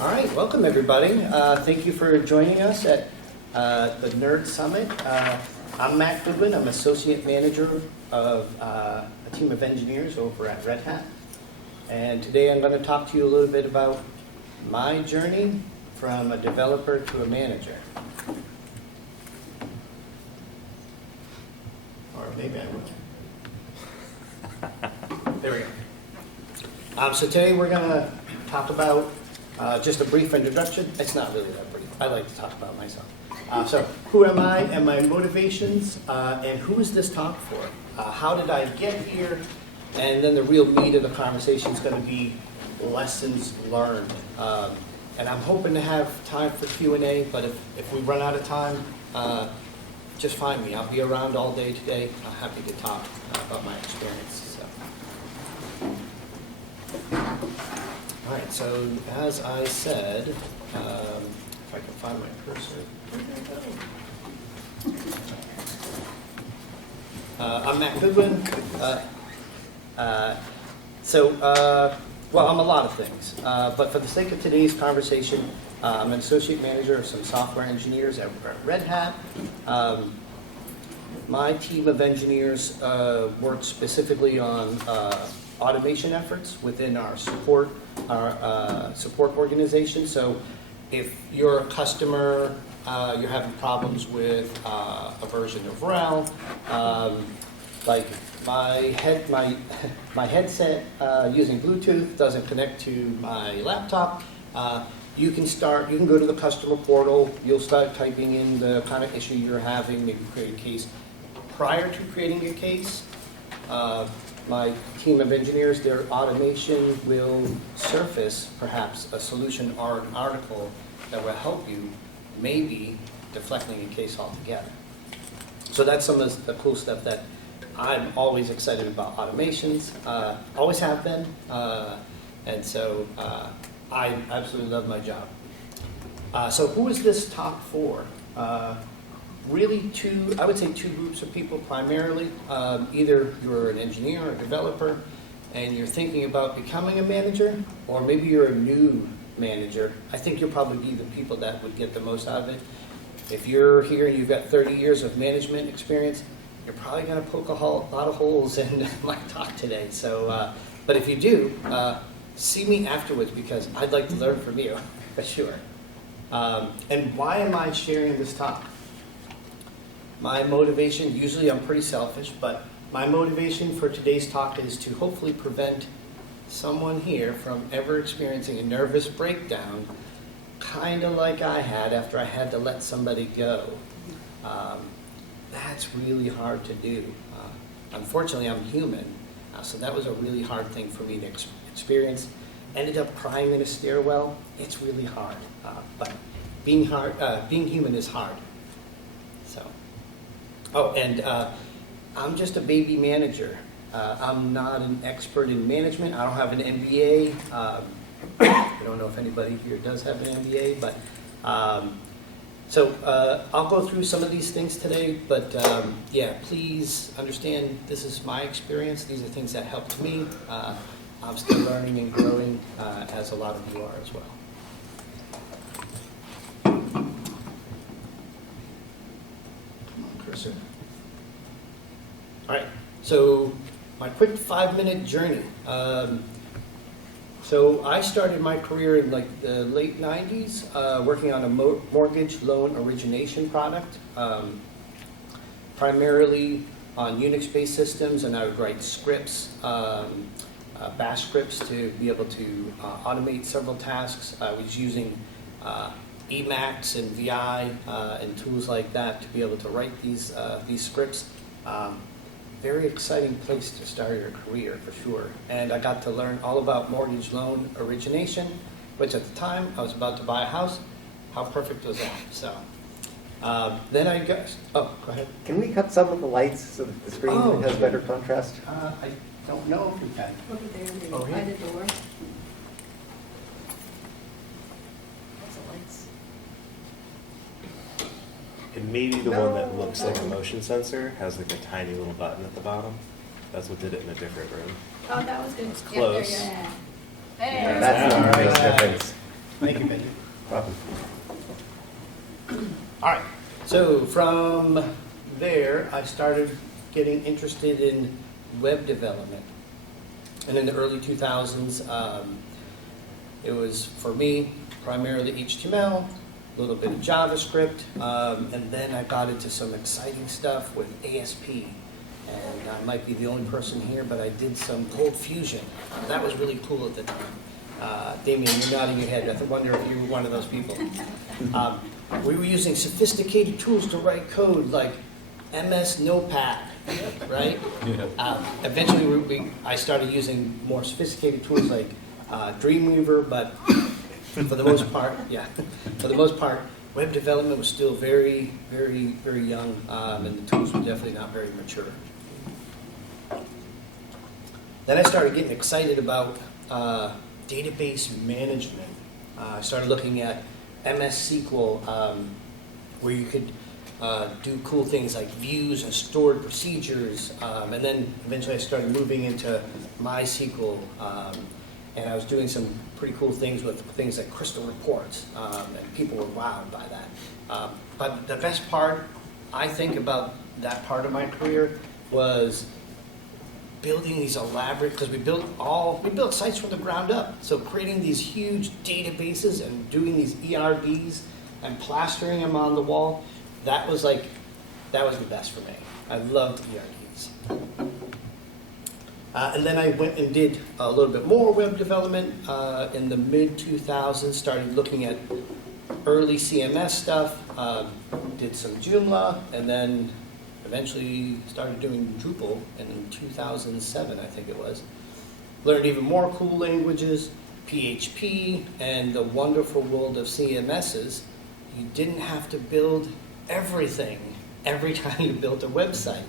All right, welcome everybody. Thank you for joining us at the Nerd Summit. I'm Matt Goodwin. I'm Associate Manager of a team of engineers over at Red Hat. And today I'm going to talk to you a little bit about my journey from a developer to a manager. Or maybe I will. There we go. So today we're going to talk about just a brief introduction. It's not really that brief. I like to talk about myself. So who am I and my motivations, and who is this talk for? How did I get here? And then the real meat of the conversation is going to be lessons learned. And I'm hoping to have time for Q&A, but if we run out of time, just find me. I'll be around all day today. I'm happy to talk about my experience. All right, so as I said, if I can find my cursor. I'm Matt Goodwin. Well, I'm a lot of things, but for the sake of today's conversation, I'm an associate manager of some software engineers at Red Hat. My team of engineers works specifically on automation efforts within our support organization. So if you're a customer, you're having problems with a version of RHEL, like my headset using Bluetooth doesn't connect to my laptop, you can go to the customer portal, you'll start typing in the kind of issue you're having, maybe create a case. Prior to creating your case, my team of engineers, their automation will surface perhaps a solution or an article that will help you, maybe deflecting a case altogether. So that's some of the cool stuff that I'm always excited about automations, always have been, and so I absolutely love my job. So who is this talk for? Really I would say two groups of people primarily. Either you're an engineer or a developer and you're thinking about becoming a manager, or maybe you're a new manager. I think you'll probably be the people that would get the most out of it. If you're here and you've got 30 years of management experience, you're probably going to poke a lot of holes in my talk today. So, but if you do, see me afterwards because I'd like to learn from you, for sure. And why am I sharing this talk? My motivation, usually I'm pretty selfish, but my motivation for today's talk is to hopefully prevent someone here from ever experiencing a nervous breakdown, kind of like I had after I had to let somebody go. That's really hard to do. Unfortunately, I'm human, so that was a really hard thing for me to experience. Ended up crying in a stairwell. It's really hard, but being human is hard. So. Oh, and I'm just a baby manager. I'm not an expert in management. I don't have an MBA. I don't know if anybody here does have an MBA, but so I'll go through some of these things today. But yeah, please understand this is my experience. These are things that helped me. I'm still learning and growing, as a lot of you are as well. All right, so my quick 5-minute journey. So I started my career in like the late 90s, working on a mortgage loan origination product, primarily on Unix-based systems, and I would write scripts, bash scripts to be able to automate several tasks. I was using Emacs and VI and tools like that to be able to write these scripts. Very exciting place to start your career for sure. And I got to learn all about mortgage loan origination, which at the time I was about to buy a house. How perfect was that? So then I guess, go ahead. Can we cut some of the lights so that the screen has better contrast? I don't know if we can. Over there, Over by here? the door. That's the lights. And maybe the one that looks like a motion sensor has like a tiny little button at the bottom. That's what did it in a different room. Oh, that was good. It's close. Yeah. Yeah, Hey. that's the All biggest right. difference. Thank you, Benji. Problem. All right, so from there, I started getting interested in web development. And in the early 2000s, it was, for me, primarily HTML, a little bit of JavaScript, and then I got into some exciting stuff with ASP. And I might be the only person here, but I did some Cold Fusion. That was really cool at the time. Damien, you're nodding your head. I wonder if you were one of those people. We were using sophisticated tools to write code like MS Notepad, right? Eventually, I started using more sophisticated tools like Dreamweaver, but for the most part, web development was still very, very, very young, and the tools were definitely not very mature. Then I started getting excited about database management. I started looking at MS SQL, where you could do cool things like views and stored procedures, and then eventually I started moving into MySQL, and I was doing some pretty cool things with things like crystal reports, and people were wowed by that. But the best part, I think, about that part of my career was building these elaborate, because we built sites from the ground up. So creating these huge databases and doing these ERDs and plastering them on the wall, that was the best for me. I loved ERDs. And then I went and did a little bit more web development in the mid-2000s, started looking at early CMS stuff, did some Joomla, and then eventually started doing Drupal in 2007, I think it was. Learned even more cool languages, PHP, and the wonderful world of CMSs. You didn't have to build everything every time you built a website.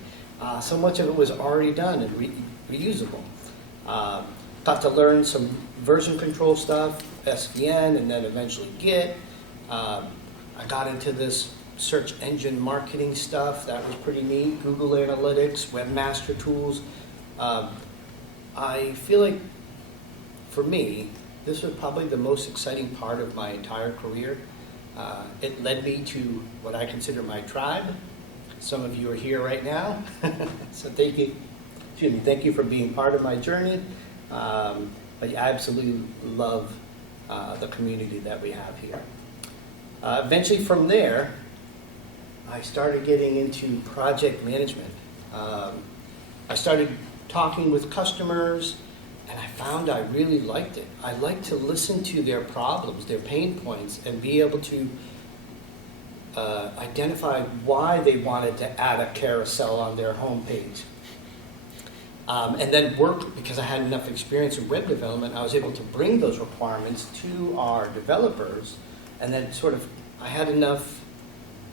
So much of it was already done and reusable. Got to learn some version control stuff, SVN, and then eventually Git. I got into this search engine marketing stuff. That was pretty neat. Google Analytics, Webmaster Tools. I feel like, for me, this was probably the most exciting part of my entire career. It led me to what I consider my tribe. Some of you are here right now, so thank you. Excuse me, thank you for being part of my journey. But I absolutely love the community that we have here. Eventually, from there, I started getting into project management. I started talking with customers, and I found I really liked it. I liked to listen to their problems, their pain points, and be able to identify why they wanted to add a carousel on their homepage. And then work, because I had enough experience in web development, I was able to bring those requirements to our developers, and then I had enough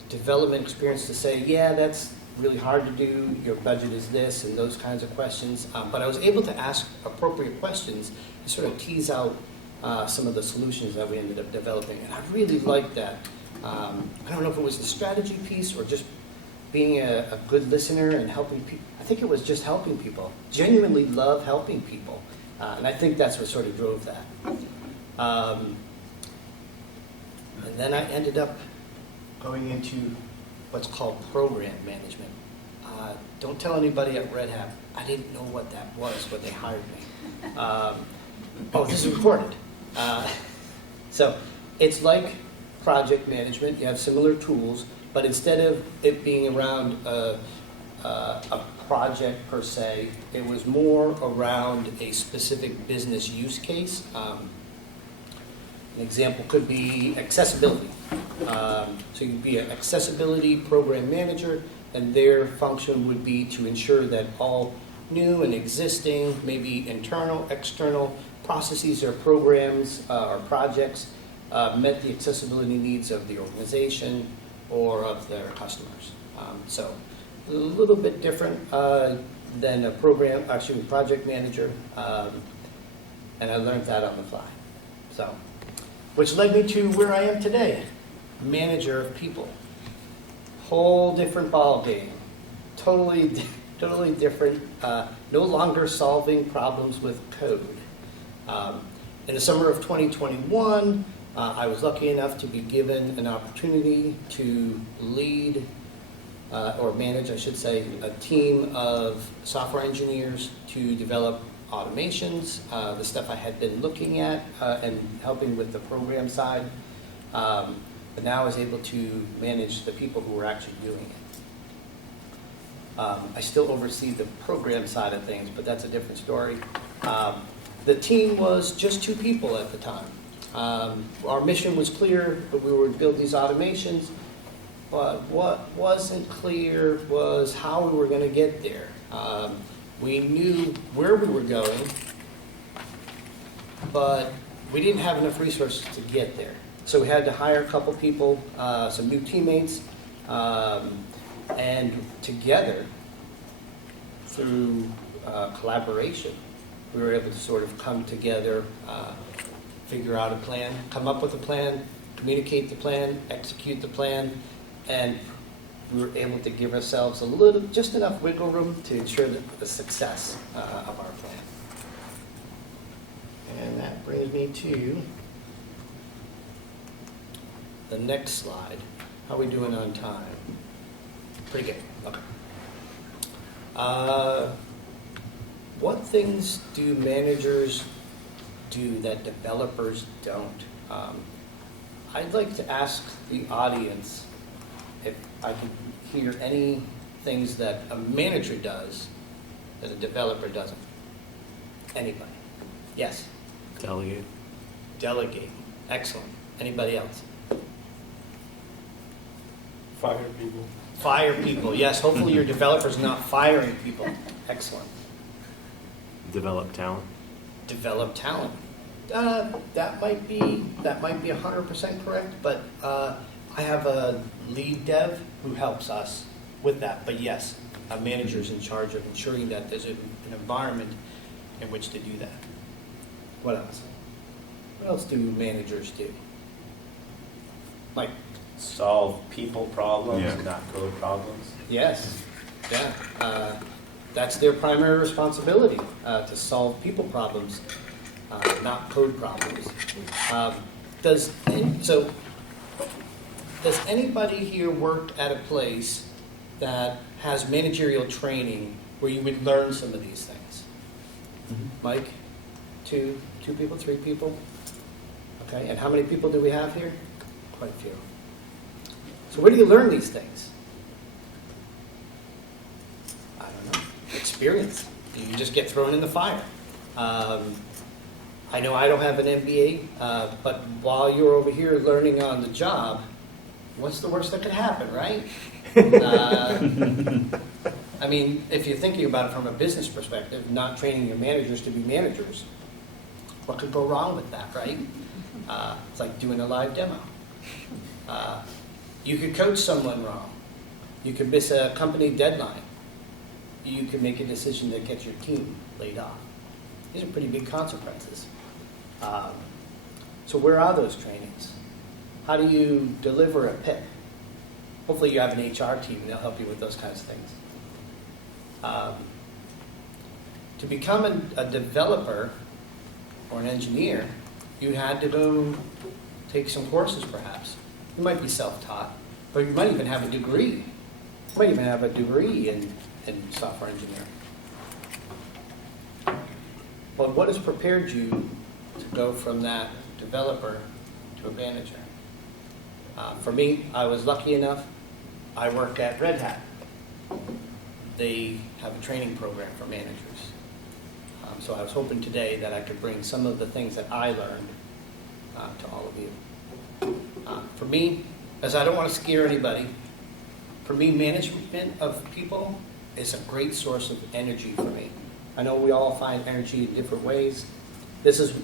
development experience to say, yeah, that's really hard to do, your budget is this, and those kinds of questions. But I was able to ask appropriate questions and sort of tease out some of the solutions that we ended up developing. And I really liked that. I don't know if it was the strategy piece or just being a good listener and helping people. I think it was just helping people. Genuinely love helping people. And I think that's what sort of drove that. And then I ended up going into what's called program management. Don't tell anybody at Red Hat. I didn't know what that was when they hired me. Oh, this is important. So it's like project management. You have similar tools, but instead of it being around a project per se, it was more around a specific business use case. An example could be accessibility. So you'd be an accessibility program manager, and their function would be to ensure that all new and existing, maybe internal, external processes or programs or projects met the accessibility needs of the organization or of their customers. So a little bit different than a project manager, and I learned that on the fly. So, which led me to where I am today, manager of people. Whole different ball game, totally different. No longer solving problems with code. In the summer of 2021, I was lucky enough to be given an opportunity to lead, or manage, I should say, a team of software engineers to develop automations, the stuff I had been looking at and helping with the program side. But now I was able to manage the people who were actually doing it. I still oversee the program side of things, but that's a different story. The team was just 2 people at the time. Our mission was clear, but we were to build these automations. But what wasn't clear was how we were going to get there. We knew where we were going, but we didn't have enough resources to get there. So we had to hire a couple people, some new teammates, and together, through collaboration, we were able to sort of come together, figure out a plan, come up with a plan, communicate the plan, execute the plan, and we were able to give ourselves a little, just enough wiggle room to ensure the success of our plan. And that brings me to the next slide. How are we doing on time? Pretty good. Okay. What things do managers do that developers don't? I'd like to ask the audience if I can hear any things that a manager does that a developer doesn't. Anybody? Yes? Delegate. Delegate. Excellent. Anybody else? Fire people. Fire people. Yes, hopefully your developer's not firing people. Excellent. Develop talent. Develop talent. That might be 100% correct, but I have a lead dev who helps us with that. But yes, a manager's in charge of ensuring that there's an environment in which to do that. What else? What else do managers do? Mike? Solve people problems, Yeah. not code problems. Yes. Yeah. That's their primary responsibility, to solve people problems, not code problems. Does anybody here work at a place that has managerial training where you would learn some of these things? Mike? Two people, 3 people? Okay, and how many people do we have here? Quite a few. So where do you learn these things? I don't know. Experience. You just get thrown in the fire. I know I don't have an MBA, but while you're over here learning on the job, what's the worst that could happen, right? I mean, if you're thinking about it from a business perspective, not training your managers to be managers, what could go wrong with that, right? It's like doing a live demo. You could coach someone wrong. You could miss a company deadline. You could make a decision that gets your team laid off. These are pretty big consequences. So where are those trainings? How do you deliver a PIP? Hopefully you have an HR team and they'll help you with those kinds of things. To become a developer or an engineer, you had to go take some courses perhaps. You might be self-taught, but you might even have a degree. You might even have a degree in software engineering. But what has prepared you to go from that developer to a manager? For me, I was lucky enough, I work at Red Hat. They have a training program for managers. So I was hoping today that I could bring some of the things that I learned to all of you. For me, as I don't want to scare anybody, for me, management of people is a great source of energy for me. I know we all find energy in different ways. This is,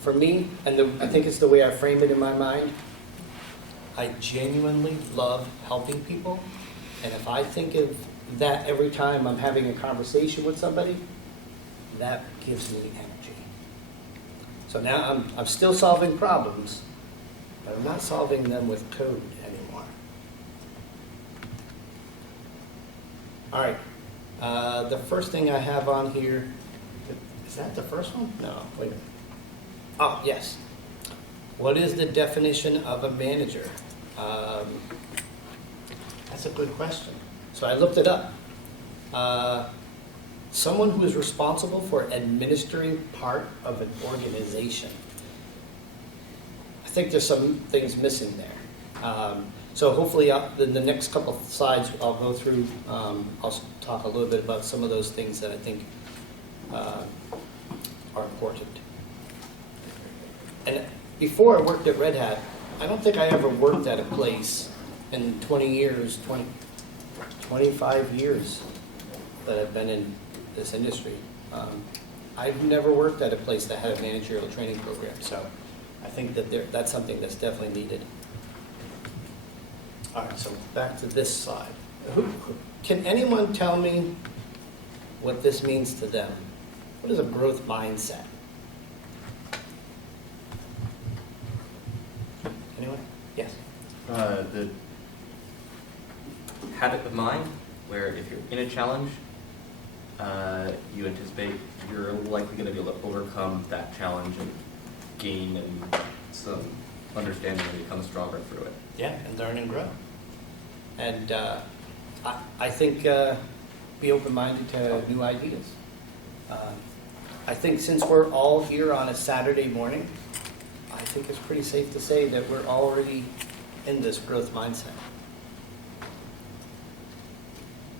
for me, and I think it's the way I frame it in my mind, I genuinely love helping people. And if I think of that every time I'm having a conversation with somebody, that gives me energy. So now I'm still solving problems, but I'm not solving them with code anymore. All right. The first thing I have on here, is that the first one? No, wait a minute. Oh, yes. What is the definition of a manager? That's a good question. So I looked it up. Someone who is responsible for administering part of an organization. I think there's some things missing there. So hopefully in the next couple of slides, I'll go through, I'll talk a little bit about some of those things that I think are important. And before I worked at Red Hat, I don't think I ever worked at a place in 25 years that I've been in this industry. I've never worked at a place that had a managerial training program, so I think that that's something that's definitely needed. All right, so back to this slide. Can anyone tell me what this means to them? What is a growth mindset? Anyone? Yes. The habit of mind, where if you're in a challenge, you anticipate you're likely going to be able to overcome that challenge and gain and some understanding and become stronger through it. Yeah, and learn and grow. And I think be open-minded to new ideas. I think since we're all here on a Saturday morning, I think it's pretty safe to say that we're already in this growth mindset.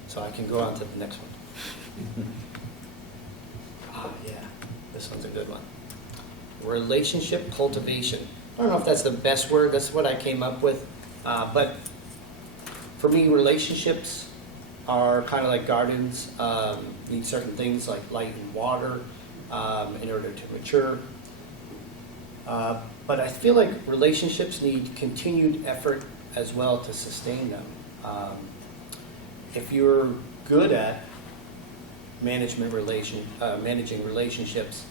So I can go on to the next one. Yeah, this one's a good one. Relationship cultivation. I don't know if that's the best word, that's what I came up with. But for me, relationships are kind of like gardens, need certain things like light and water in order to mature. But I feel like relationships need continued effort as well to sustain them. If you're good at managing relationships,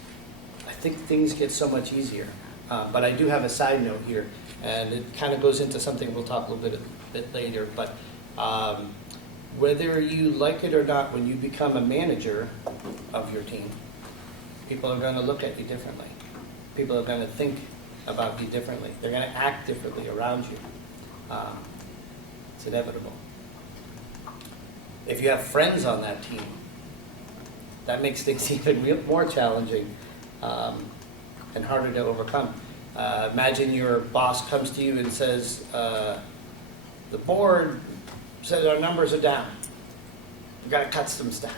I think things get so much easier. But I do have a side note here, and it kind of goes into something we'll talk a little bit later. But whether you like it or not, when you become a manager of your team, people are going to look at you differently. People are going to think about you differently. They're going to act differently around you. It's inevitable. If you have friends on that team, that makes things even more challenging and harder to overcome. Imagine your boss comes to you and says, the board says our numbers are down. We've got to cut some staff.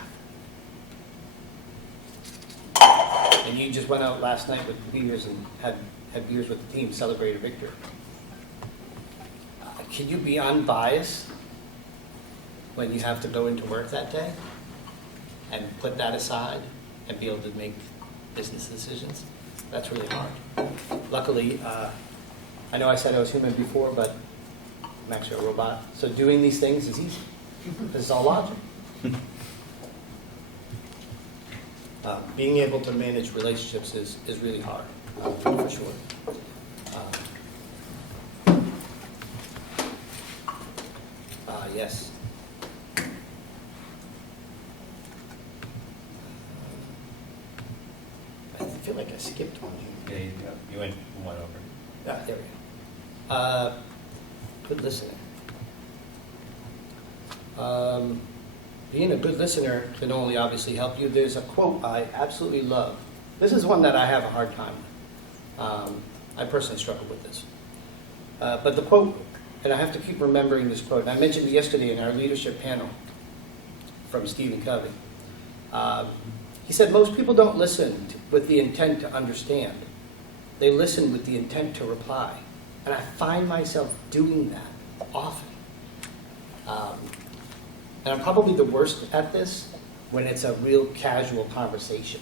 And you just went out last night with beers and had beers with the team, celebrated victory. Can you be unbiased when you have to go into work that day and put that aside and be able to make business decisions? That's really hard. Luckily, I know I said I was human before, but I'm actually a robot. So doing these things is easy. This is all logic. Being able to manage relationships is really hard, for sure. Yes. I feel like I skipped one here. Yeah, you went one over. There we go. Good listener. Being a good listener can only obviously help you. There's a quote I absolutely love. This is one that I have a hard time with. I personally struggle with this. But the quote, and I have to keep remembering this quote, and I mentioned it yesterday in our leadership panel from Stephen Covey. He said, most people don't listen with the intent to understand. They listen with the intent to reply. And I find myself doing that often. And I'm probably the worst at this when it's a real casual conversation.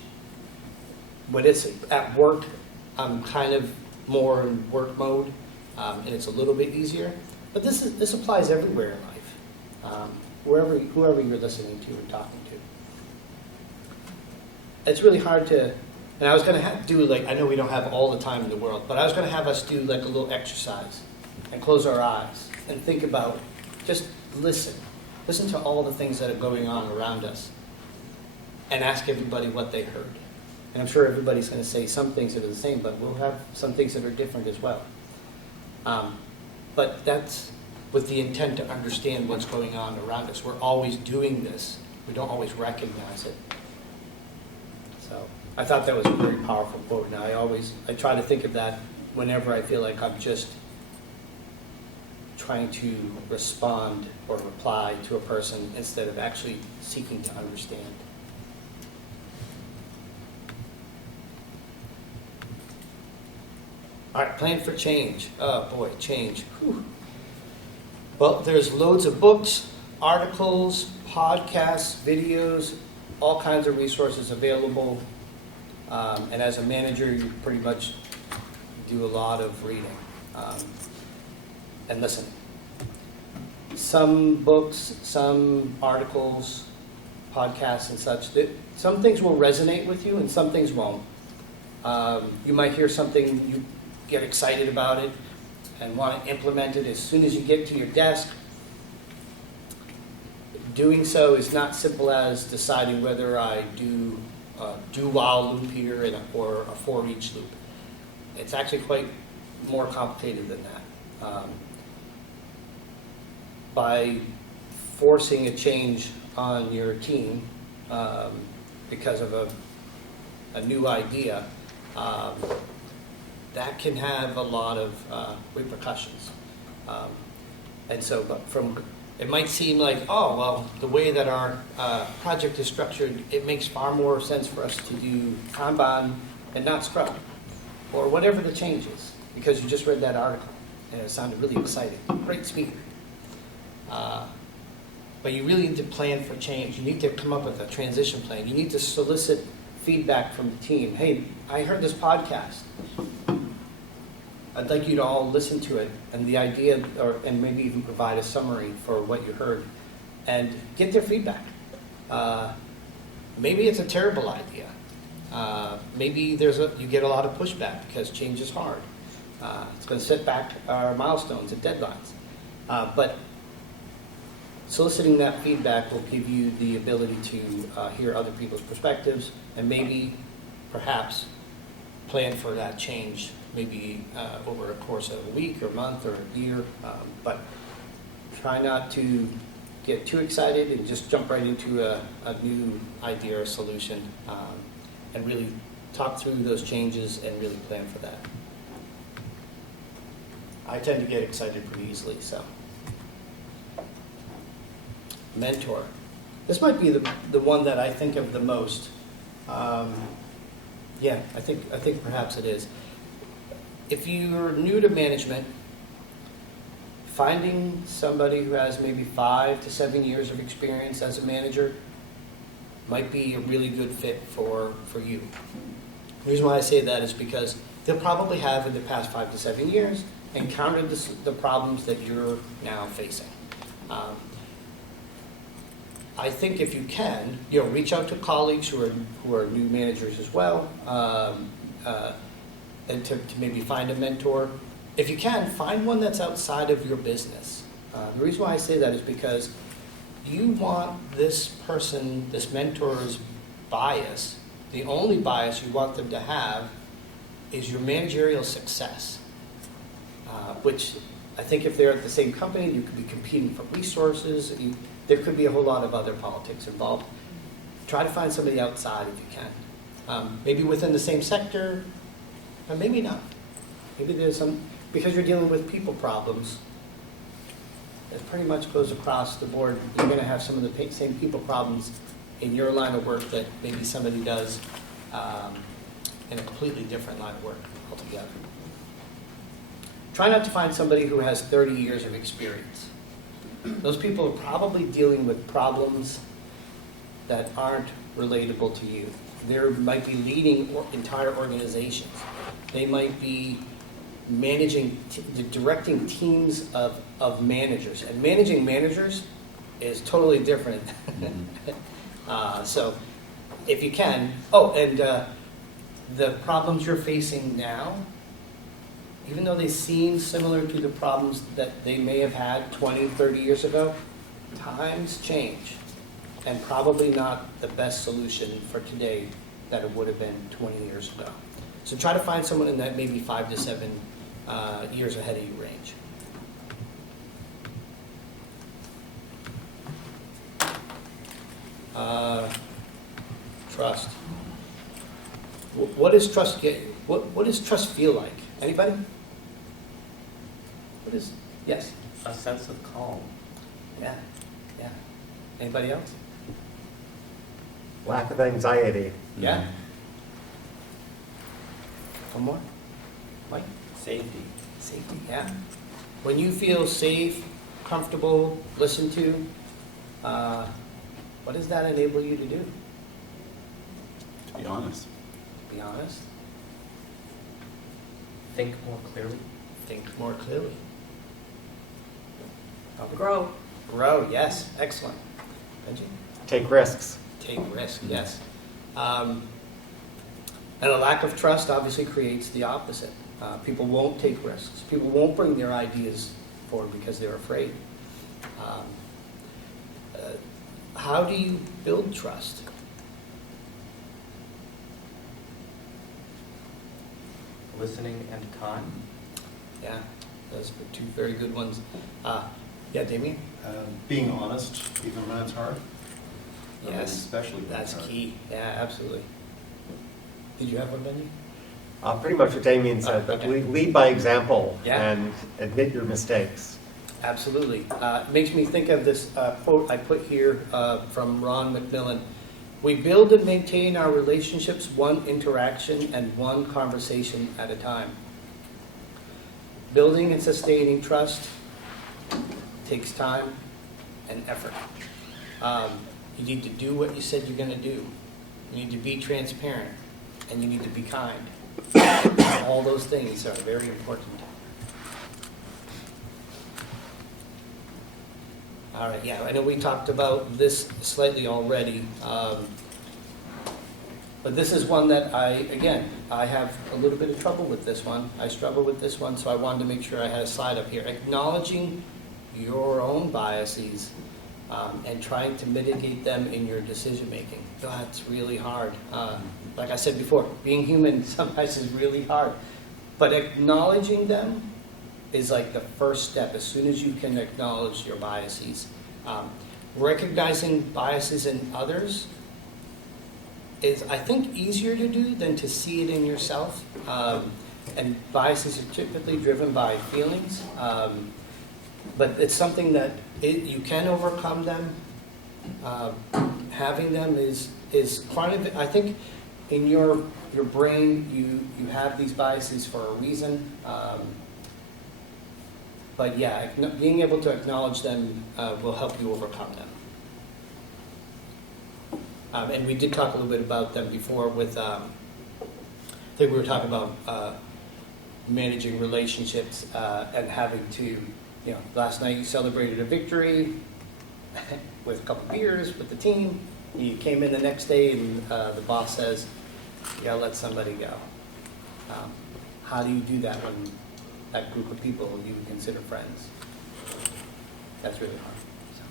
When it's at work, I'm kind of more in work mode, and it's a little bit easier. But this applies everywhere in life, whoever you're listening to and talking to. It's really hard to, and I was going to do like, I know we don't have all the time in the world, but I was going to have us do like a little exercise and close our eyes and think about, just listen. Listen to all the things that are going on around us and ask everybody what they heard. And I'm sure everybody's going to say some things that are the same, but we'll have some things that are different as well. But that's with the intent to understand what's going on around us. We're always doing this. We don't always recognize it. So I thought that was a very powerful quote. Now I try to think of that whenever I feel like I'm just trying to respond or reply to a person instead of actually seeking to understand. All right, plan for change. Oh boy, change. Whew. Well, there's loads of books, articles, podcasts, videos, all kinds of resources available. And as a manager, you pretty much do a lot of reading and listening. Some books, some articles, podcasts and such, some things will resonate with you and some things won't. You might hear something, you get excited about it and want to implement it as soon as you get to your desk. Doing so is not simple as deciding whether I do a do-while loop here or a for-each loop. It's actually quite more complicated than that. By forcing a change on your team because of a new idea, that can have a lot of repercussions. And so, but it might seem like, oh, well, the way that our project is structured, it makes far more sense for us to do Kanban and not Scrum, or whatever the change is, because you just read that article and it sounded really exciting. Great speaker. But you really need to plan for change. You need to come up with a transition plan. You need to solicit feedback from the team. Hey, I heard this podcast. I'd like you to all listen to it and the idea, and maybe even provide a summary for what you heard, and get their feedback. Maybe it's a terrible idea. Maybe you get a lot of pushback because change is hard. It's going to set back our milestones and deadlines. But soliciting that feedback will give you the ability to hear other people's perspectives and maybe, perhaps, plan for that change, maybe over a course of a week or a month or a year. But try not to get too excited and just jump right into a new idea or solution, and really talk through those changes and really plan for that. I tend to get excited pretty easily, so. Mentor. This might be the one that I think of the most. Yeah, I think perhaps it is. If you're new to management, finding somebody who has maybe 5 to 7 years of experience as a manager might be a really good fit for you. The reason why I say that is because they'll probably have, in the past 5 to 7 years, encountered the problems that you're now facing. I think if you can, reach out to colleagues who are new managers as well, and to maybe find a mentor. If you can, find one that's outside of your business. The reason why I say that is because you want this person, this mentor's bias, the only bias you want them to have is your managerial success, which I think if they're at the same company, you could be competing for resources. There could be a whole lot of other politics involved. Try to find somebody outside if you can. Maybe within the same sector, but maybe not. Maybe there's some, because you're dealing with people problems, it pretty much goes across the board. You're going to have some of the same people problems in your line of work that maybe somebody does in a completely different line of work altogether. Try not to find somebody who has 30 years of experience. Those people are probably dealing with problems that aren't relatable to you. They might be leading entire organizations. They might be managing, directing teams of managers. And managing managers is totally different. So if you can, the problems you're facing now, even though they seem similar to the problems that they may have had 20, 30 years ago, times change. And probably not the best solution for today that it would have been 20 years ago. So try to find someone in that maybe 5 to 7 years ahead of you range. Trust. What does trust get? What does trust feel like? Anybody? What is? Yes. A sense of calm. Yeah. Yeah. Anybody else? Lack of anxiety. Yeah. One more. Mike. Safety. Safety. Yeah. When you feel safe, comfortable, listened to, what does that enable you to do? To be honest. Be honest. Think more clearly. Think more clearly. Grow. Grow. Yes. Excellent. Benji. Take risks. Take risk. Yes. And a lack of trust obviously creates the opposite. People won't take risks. People won't bring their ideas forward because they're afraid. How do you build trust? Listening and time. Yeah, those are two very good ones. Yeah, Damien? Being honest, even when it's hard. I mean, Yes, especially when that's it's hard. key. Yeah, absolutely. Did you have one, Benji? Pretty much what Damien said, but Okay. lead by example Yeah. and admit your mistakes. Absolutely. It makes me think of this quote I put here from Ron McMillan. We build and maintain our relationships one interaction and one conversation at a time. Building and sustaining trust takes time and effort. You need to do what you said you're going to do. You need to be transparent, and you need to be kind. All those things are very important. All right, yeah, I know we talked about this slightly already, but this is one that I have a little bit of trouble with this one. I struggle with this one, so I wanted to make sure I had a slide up here. Acknowledging your own biases and trying to mitigate them in your decision-making. That's really hard. Like I said before, being human sometimes is really hard, but acknowledging them is like the first step. As soon as you can acknowledge your biases, recognizing biases in others is, I think, easier to do than to see it in yourself. And biases are typically driven by feelings, but it's something that you can overcome them. Having them is part of it. I think in your brain you have these biases for a reason. But yeah, being able to acknowledge them will help you overcome them. And we did talk a little bit about them before with, I think we were talking about managing relationships and having to, last night you celebrated a victory with a couple beers with the team. You came in the next day and the boss says, you gotta let somebody go. How do you do that when that group of people you would consider friends? That's really hard. So.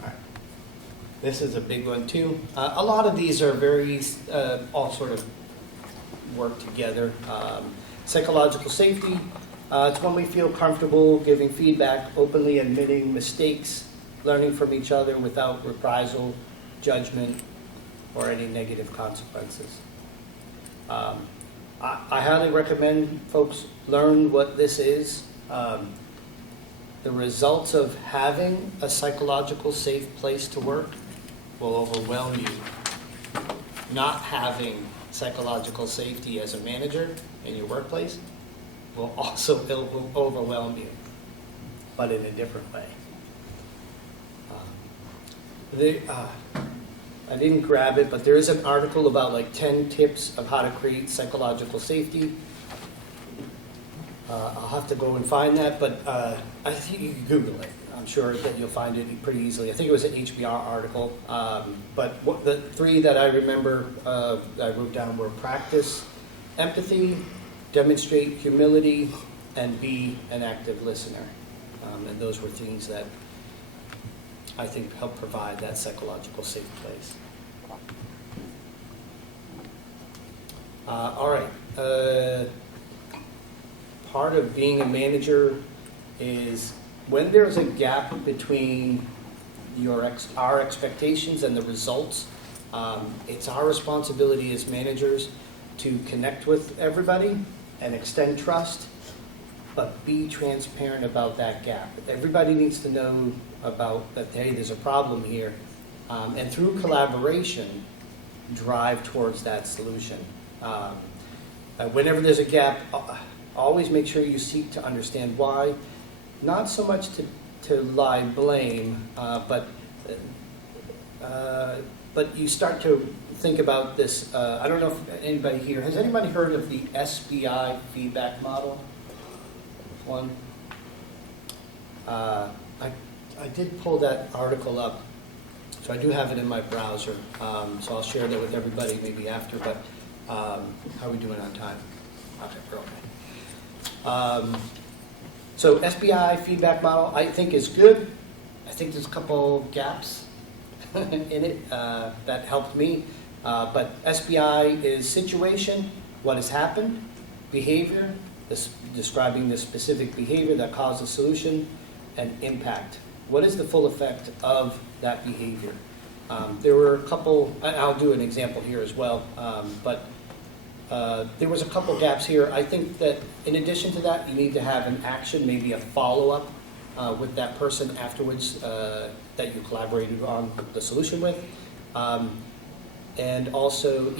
All right. This is a big one too. A lot of these are very, all sort of work together. Psychological safety, it's when we feel comfortable giving feedback, openly admitting mistakes, learning from each other without reprisal, judgment, or any negative consequences. I highly recommend folks learn what this is. The results of having a psychological safe place to work will overwhelm you. Not having psychological safety as a manager in your workplace will also overwhelm you, but in a different way. I didn't grab it, but there is an article about like 10 tips of how to create psychological safety. I'll have to go and find that, but I think you can Google it. I'm sure that you'll find it pretty easily. I think it was an HBR article. But the 3 that I remember I wrote down were practice empathy, demonstrate humility, and be an active listener. And those were things that I think help provide that psychological safe place. All right. Part of being a manager is when there's a gap between our expectations and the results, it's our responsibility as managers to connect with everybody and extend trust, but be transparent about that gap. Everybody needs to know about that, hey, there's a problem here. And through collaboration, drive towards that solution. Whenever there's a gap, always make sure you seek to understand why. Not so much to lie blame, but you start to think about this. I don't know if anybody here, has anybody heard of the SBI feedback model? One. I did pull that article up, so I do have it in my browser. So I'll share that with everybody maybe after, but how are we doing on time? Okay, we're okay. So SBI feedback model I think is good. I think there's a couple gaps in it that helped me. But SBI is situation, what has happened, behavior, describing the specific behavior that caused a solution, and impact. What is the full effect of that behavior? There were a couple, I'll do an example here as well, but there was a couple gaps here. I think that in addition to that, you need to have an action, maybe a follow-up with that person afterwards that you collaborated on the solution with. And also,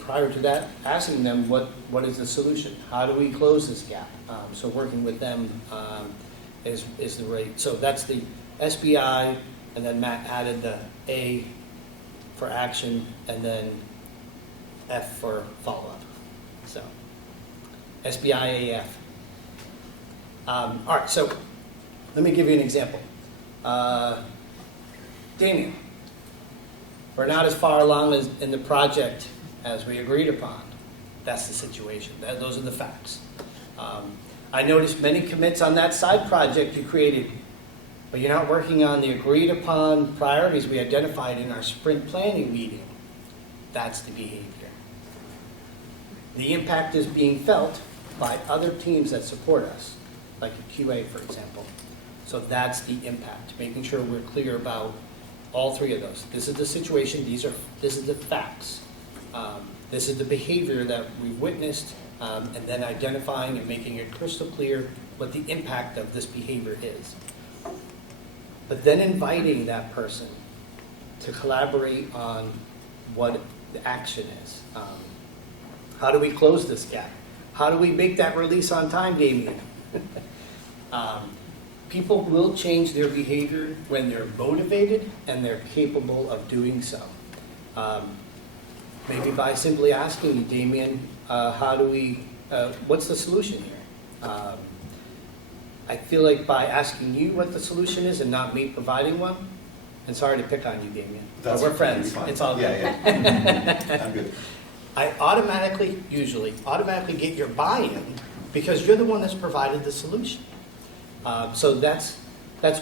prior to that, asking them what is the solution? How do we close this gap? So working with them is the right. So that's the SBI, and then Matt added the A for action, and then F for follow-up. So SBIAF. All right, so let me give you an example. Damien, we're not as far along in the project as we agreed upon. That's the situation. Those are the facts. I noticed many commits on that side project you created, but you're not working on the agreed upon priorities we identified in our sprint planning meeting. That's the behavior. The impact is being felt by other teams that support us, like a QA, for example. So that's the impact, making sure we're clear about all three of those. This is the situation, this is the facts. This is the behavior that we've witnessed, and then identifying and making it crystal clear what the impact of this behavior is. But then inviting that person to collaborate on what the action is. How do we close this gap? How do we make that release on time, Damien? People will change their behavior when they're motivated and they're capable of doing so. Maybe by simply asking you, Damien, what's the solution here? I feel like by asking you what the solution is and not me providing one, and sorry to pick on you, Damien, but we're friends. Fine. It's all good. Yeah. I'm good. I usually automatically get your buy-in because you're the one that's provided the solution. So that's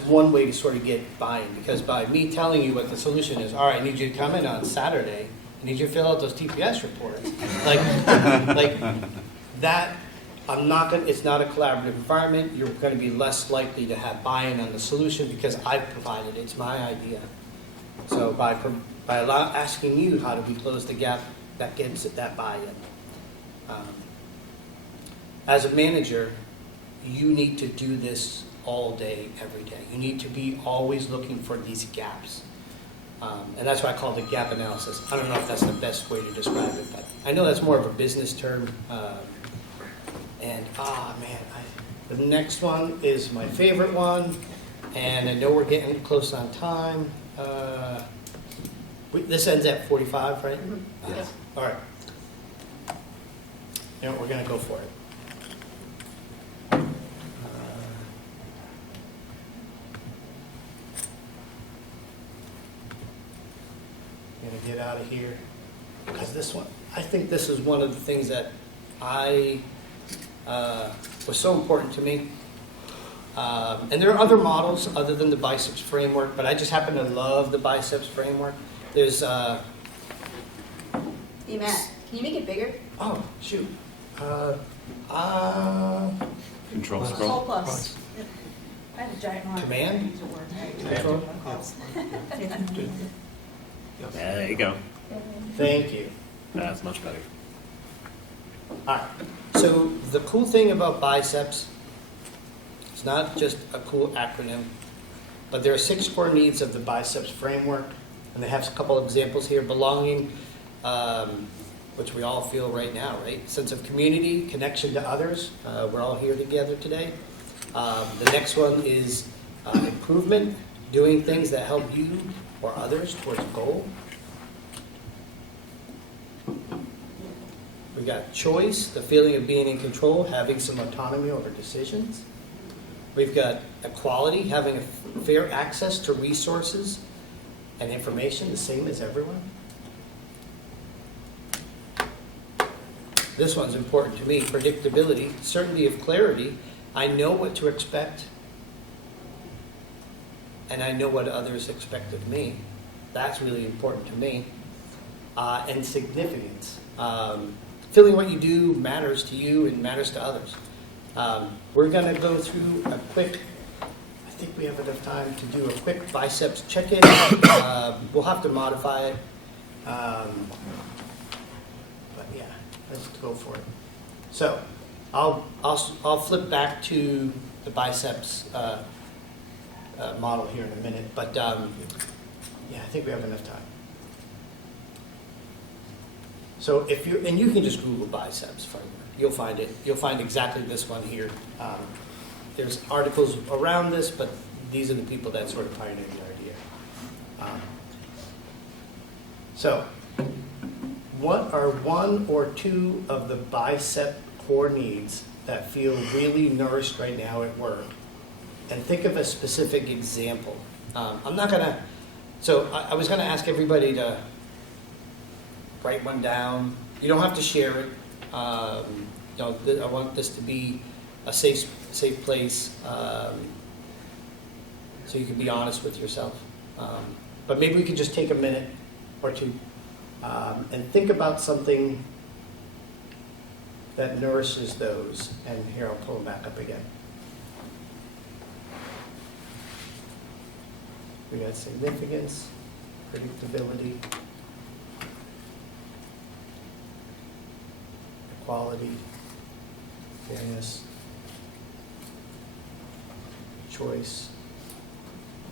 one way to sort of get buy-in, because by me telling you what the solution is, all right, I need you to come in on Saturday, I need you to fill out those TPS reports. like that, it's not a collaborative environment. You're going to be less likely to have buy-in on the solution because I've provided it. It's my idea. So by asking you how do we close the gap, that gets that buy-in. As a manager, you need to do this all day, every day. You need to be always looking for these gaps. And that's why I call it gap analysis. I don't know if that's the best way to describe it, but I know that's more of a business term. The next one is my favorite one, and I know we're getting close on time. This ends at 45, right? Mm-hmm. Yes. All right. You know, we're going to go for it. I'm going to get out of here because I think this is one of the things that was so important to me. And there are other models other than the Biceps Framework, but I just happen to love the Biceps Framework. There's Hey, Matt, Can you make it bigger? Oh, shoot. Control Control scroll. plus. I have a giant monitor. Command? Use a word. Control? There you go. Thank you. That's much better. All right. So the cool thing about Biceps, it's not just a cool acronym, but there are 6 core needs of the Biceps Framework, and they have a couple of examples here: belonging, which we all feel right now, right? Sense of community, connection to others. We're all here together today. The next one is improvement, doing things that help you or others towards a goal. We got choice, the feeling of being in control, having some autonomy over decisions. We've got equality, having a fair access to resources and information, the same as everyone. This one's important to me, predictability, certainty of clarity. I know what to expect, and I know what others expect of me. That's really important to me. And significance. Feeling what you do matters to you and matters to others. We're going to go through a quick, I think we have enough time to do a quick biceps check-in. We'll have to modify it. But yeah, let's go for it. So I'll flip back to the biceps model here in a minute. But yeah, I think we have enough time. So if you and you can just Google Biceps Framework, you'll find it. You'll find exactly this one here. There's articles around this, but these are the people that sort of pioneered the idea. So, what are 1 or 2 of the bicep core needs that feel really nourished right now at work? And think of a specific example. I'm not gonna. So I was gonna ask everybody to write one down. You don't have to share it. I want this to be a safe place, so you can be honest with yourself. But maybe we could just take a minute or 2 and think about something that nourishes those. And here, I'll pull them back up again. We got significance, predictability, equality, fairness, choice,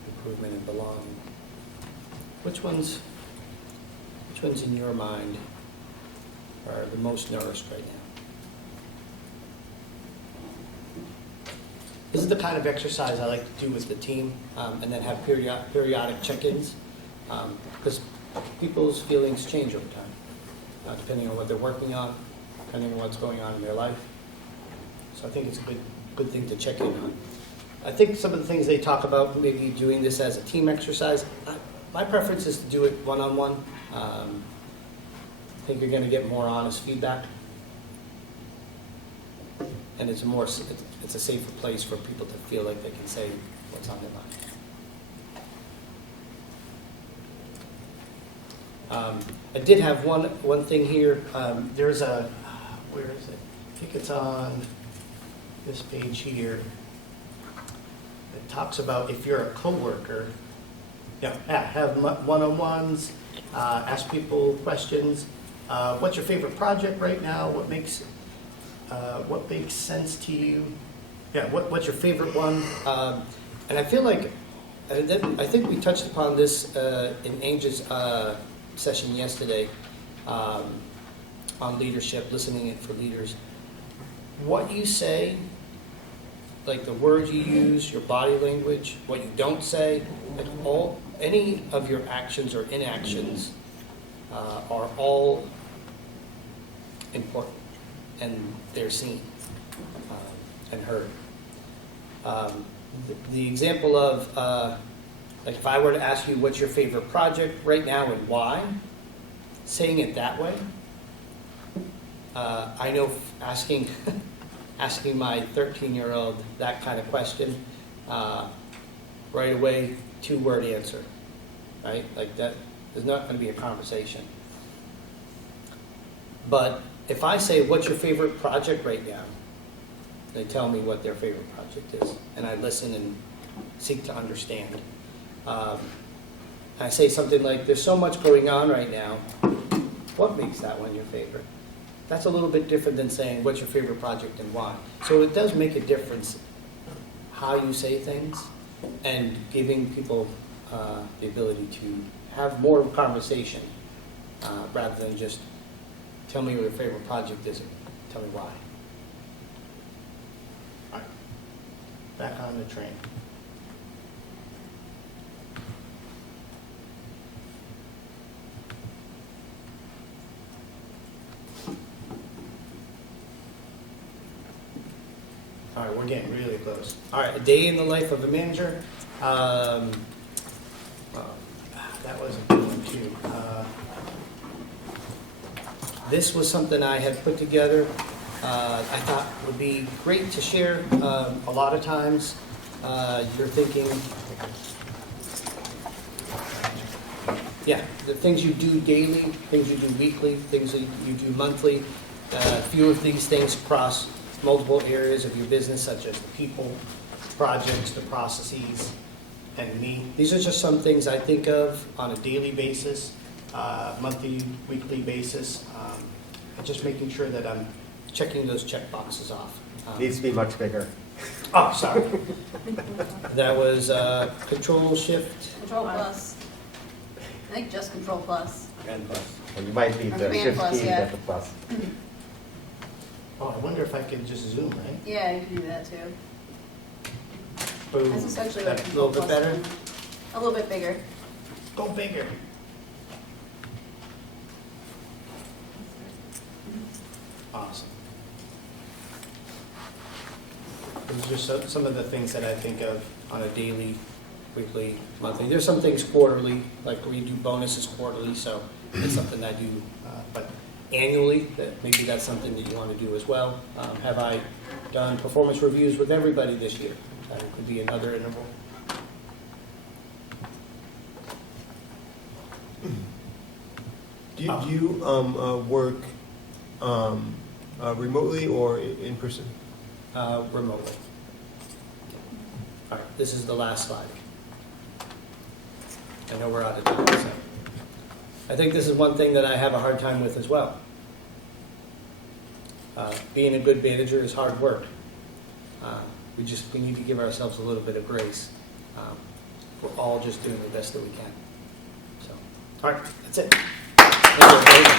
improvement, and belonging. Which ones in your mind are the most nourished right now? This is the kind of exercise I like to do with the team, and then have periodic check-ins, because people's feelings change over time, depending on what they're working on, depending on what's going on in their life. So I think it's a good thing to check in on. I think some of the things they talk about, maybe doing this as a team exercise, my preference is to do it one-on-one. I think you're going to get more honest feedback, and it's a safer place for people to feel like they can say what's on their mind. I did have one thing here. There's a, where is it? I think it's on this page here. It talks about if you're a coworker, have one-on-ones, ask people questions. What's your favorite project right now? What makes sense to you? Yeah, what's your favorite one? And I feel like, I think we touched upon this in Angel's session yesterday on leadership, listening in for leaders. What you say, like the words you use, your body language, what you don't say, like any of your actions or inactions are all important, and they're seen and heard. The example of, like if I were to ask you what's your favorite project right now and why, saying it that way, I know asking my 13-year-old that kind of question, right away, 2-word answer, right? Like that, there's not going to be a conversation. But if I say, what's your favorite project right now? They tell me what their favorite project is, and I listen and seek to understand. I say something like, there's so much going on right now. What makes that one your favorite? That's a little bit different than saying, what's your favorite project and why? So it does make a difference how you say things and giving people the ability to have more of a conversation rather than just tell me what your favorite project is and tell me why. All right. Back on the train. All right, we're getting really close. All right, a day in the life of a manager. Well, that was a good one too. This was something I had put together. I thought would be great to share. A lot of times, you're thinking, yeah, the things you do daily, things you do weekly, things that you do monthly. A few of these things cross multiple areas of your business, such as the people, projects, the processes, and me. These are just some things I think of on a daily basis, monthly, weekly basis, and just making sure that I'm checking those check boxes off. Needs to be much bigger. Oh, sorry. That was Control Shift. Control plus. I think just control plus. And plus. And you might need Or the command shift plus, key to yeah. get the plus. Oh, I wonder if I could just zoom, right? Yeah, you can do that too. Boom. That's essentially That what a control little bit plus better? is. A little bit bigger. Go bigger. Awesome. These are just some of the things that I think of on a daily, weekly, monthly. There's some things quarterly, like we do bonuses quarterly, so it's something I do. But annually, that maybe that's something that you want to do as well. Have I done performance reviews with everybody this year? That could be another interval. Do you work remotely or in person? Remotely. All right, this is the last slide. I know we're out of time, so. I think this is one thing that I have a hard time with as well. Being a good manager is hard work. We need to give ourselves a little bit of grace. We're all just doing the best that we can. So, all right, that's it. Thank you.